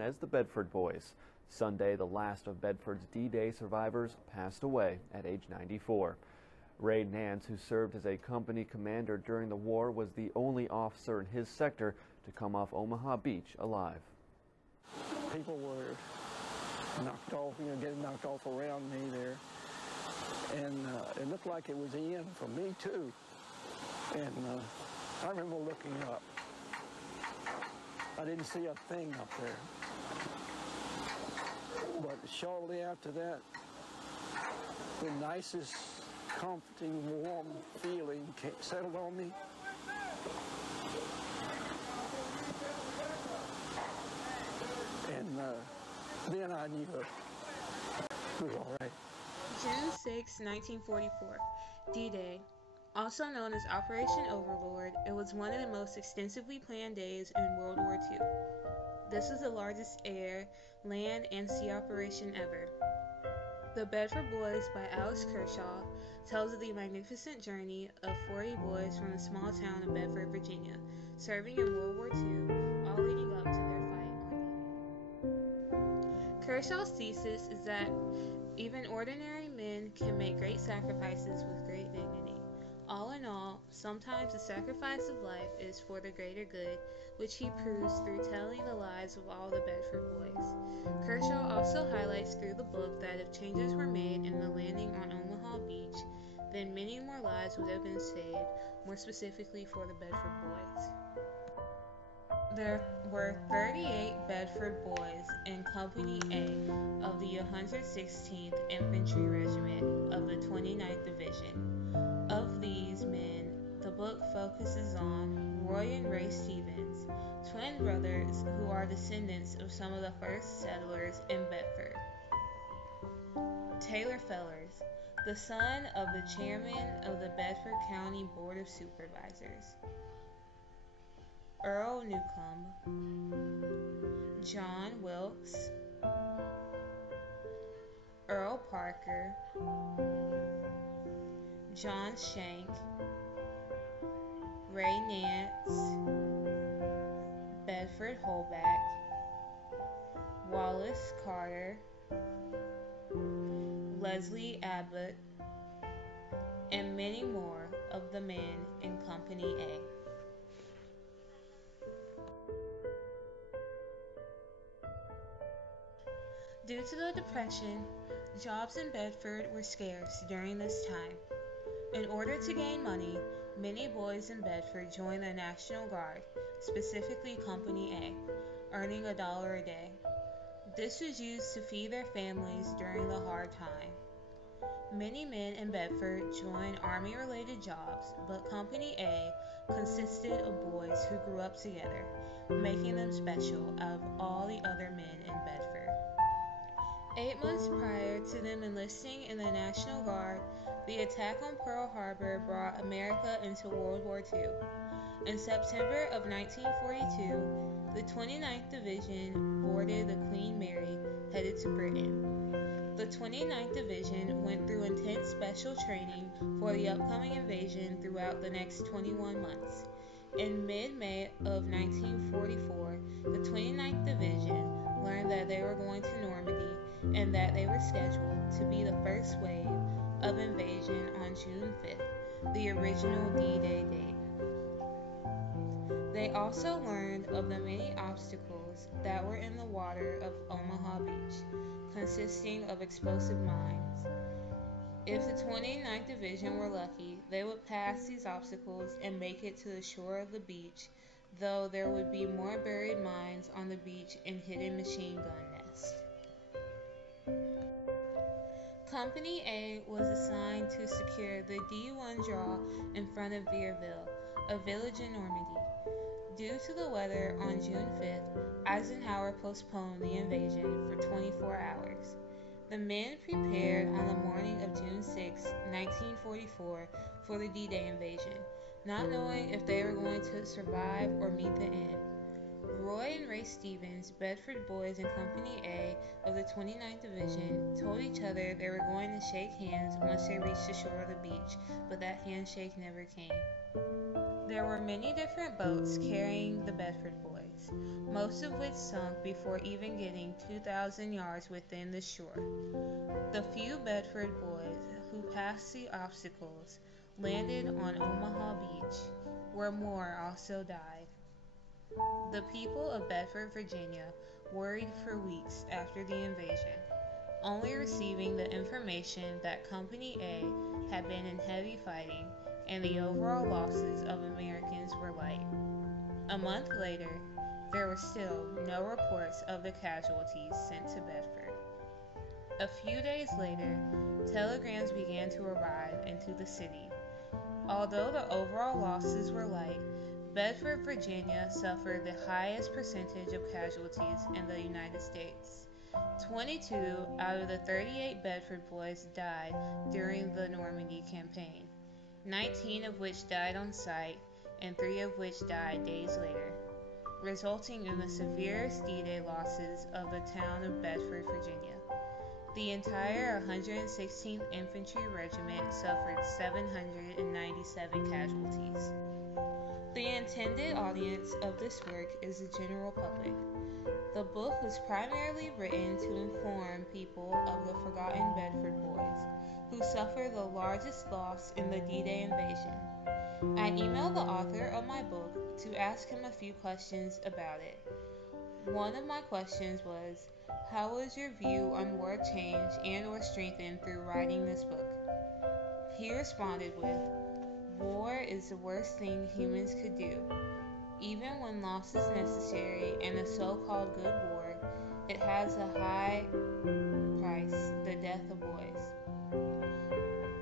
as the Bedford Boys. Sunday, the last of Bedford's D-Day survivors passed away at age 94. Ray Nance, who served as a company commander during the war, was the only officer in his sector to come off Omaha Beach alive. People were knocked off, getting knocked off around me there. And it looked like it was the end for me, too. And I remember looking up. I didn't see a thing up there. But shortly after that, the nicest, comforting, warm feeling settled on me. And then I knew it was all right. June 6, 1944, D-Day. Also known as Operation Overlord, it was one of the most extensively planned days in World War II. This was the largest air, land, and sea operation ever. The Bedford Boys by Alice Kershaw tells of the magnificent journey of 40 boys from the small town of Bedford, Virginia, serving in World War II, all leading up to their fight on D-Day. Kershaw's thesis is that even ordinary men can make great sacrifices with great dignity. All in all, sometimes the sacrifice of life is for the greater good, which he proves through telling the lives of all the Bedford boys. Kershaw also highlights through the book that if changes were made in the landing on Omaha Beach, then many more lives would have been saved, more specifically for the Bedford boys. There were 38 Bedford boys in Company A of the 116th Infantry Regiment of the 29th Division. Of these men, the book focuses on Roy and Ray Stevens, twin brothers who are descendants of some of the first settlers in Bedford. Taylor Fellers, the son of the chairman of the Bedford County Board of Supervisors. Earl Newcomb, John Wilkes, Earl Parker, John Shank, Ray Nance, Bedford Holback, Wallace Carter, Leslie Abbott, and many more of the men in Company A. Due to the Depression, jobs in Bedford were scarce during this time. In order to gain money, many boys in Bedford joined the National Guard, specifically Company A, earning $1 a day. This was used to feed their families during the hard time. Many men in Bedford joined Army-related jobs, but Company A consisted of boys who grew up together, making them special out of all the other men in Bedford. 8 months prior to them enlisting in the National Guard, the attack on Pearl Harbor brought America into World War II. In September of 1942, the 29th Division boarded the Queen Mary, headed to Britain. The 29th Division went through intense special training for the upcoming invasion throughout the next 21 months. In mid-May of 1944, the 29th Division learned that they were going to Normandy and that they were scheduled to be the first wave of invasion on June 5th, the original D-Day date. They also learned of the many obstacles that were in the water of Omaha Beach, consisting of explosive mines. If the 29th Division were lucky, they would pass these obstacles and make it to the shore of the beach, though there would be more buried mines on the beach and hidden machine gun nests. Company A was assigned to secure the D1 draw in front of Vierville, a village in Normandy. Due to the weather on June 5th, Eisenhower postponed the invasion for 24 hours. The men prepared on the morning of June 6, 1944 for the D-Day invasion, not knowing if they were going to survive or meet the end. Roy and Ray Stevens, Bedford boys in Company A of the 29th Division, told each other they were going to shake hands once they reached the shore of the beach, but that handshake never came. There were many different boats carrying the Bedford boys, most of which sunk before even getting 2,000 yards within the shore. The few Bedford boys who passed the obstacles landed on Omaha Beach, where more also died. The people of Bedford, Virginia, worried for weeks after the invasion, only receiving the information that Company A had been in heavy fighting and the overall losses of Americans were light. A month later, there were still no reports of the casualties sent to Bedford. A few days later, telegrams began to arrive into the city. Although the overall losses were light, Bedford, Virginia suffered the highest percentage of casualties in the United States. 22 out of the 38 Bedford boys died during the Normandy campaign, 19 of which died on site, and 3 of which died days later, resulting in the severest D-Day losses of the town of Bedford, Virginia. The entire 116th Infantry Regiment suffered 797 casualties. The intended audience of this work is the general public. The book was primarily written to inform people of the forgotten Bedford boys, who suffered the largest loss in the D-Day invasion. I emailed the author of my book to ask him a few questions about it. One of my questions was, how was your view on war changed and or strengthened through writing this book? He responded with, war is the worst thing humans could do. Even when loss is necessary in a so-called good war, it has a high price, the death of boys.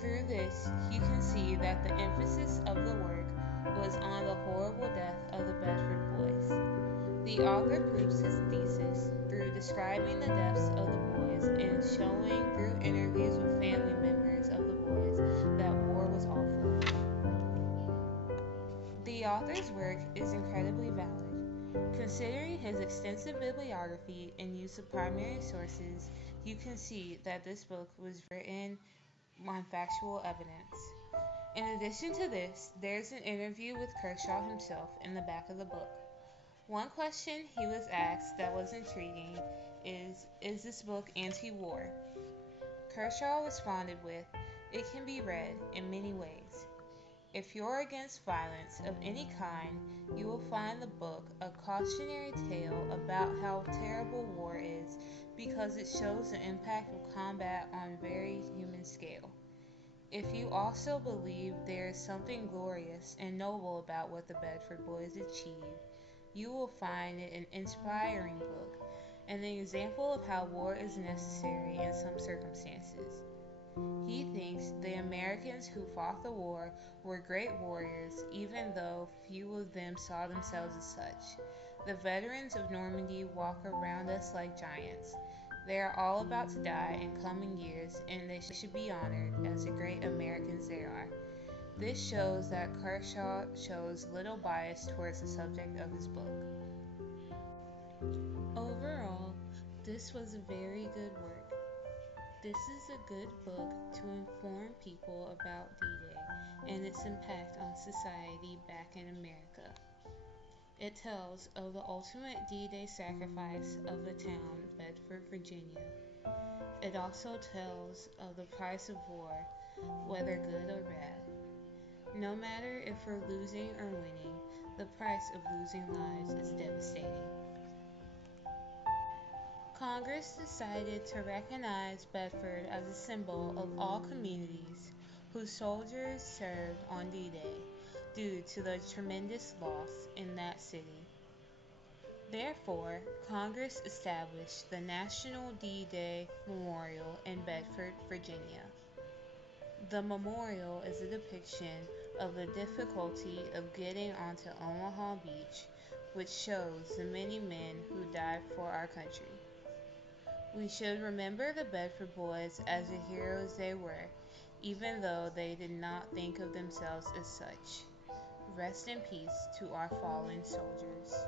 Through this, you can see that the emphasis of the work was on the horrible death of the Bedford boys. The author proves his thesis through describing the deaths of the boys and showing through interviews with family members of the boys that war was awful. The author's work is incredibly valid. Considering his extensive bibliography and use of primary sources, you can see that this book was written on factual evidence. In addition to this, there's an interview with Kershaw himself in the back of the book. One question he was asked that was intriguing is this book anti-war? Kershaw responded with, it can be read in many ways. If you're against violence of any kind, you will find the book a cautionary tale about how terrible war is because it shows the impact of combat on a very human scale. If you also believe there is something glorious and noble about what the Bedford boys achieved, you will find it an inspiring book and an example of how war is necessary in some circumstances. He thinks the Americans who fought the war were great warriors, even though few of them saw themselves as such. The veterans of Normandy walk around us like giants. They are all about to die in coming years, and they should be honored as the great Americans they are. This shows that Kershaw shows little bias towards the subject of his book. Overall, this was a very good work. This is a good book to inform people about D-Day and its impact on society back in America. It tells of the ultimate D-Day sacrifice of the town, Bedford, Virginia. It also tells of the price of war, whether good or bad. No matter if we're losing or winning, the price of losing lives is devastating. Congress decided to recognize Bedford as a symbol of all communities whose soldiers served on D-Day due to the tremendous loss in that city. Therefore, Congress established the National D-Day Memorial in Bedford, Virginia. The memorial is a depiction of the difficulty of getting onto Omaha Beach, which shows the many men who died for our country. We should remember the Bedford boys as the heroes they were, even though they did not think of themselves as such. Rest in peace to our fallen soldiers.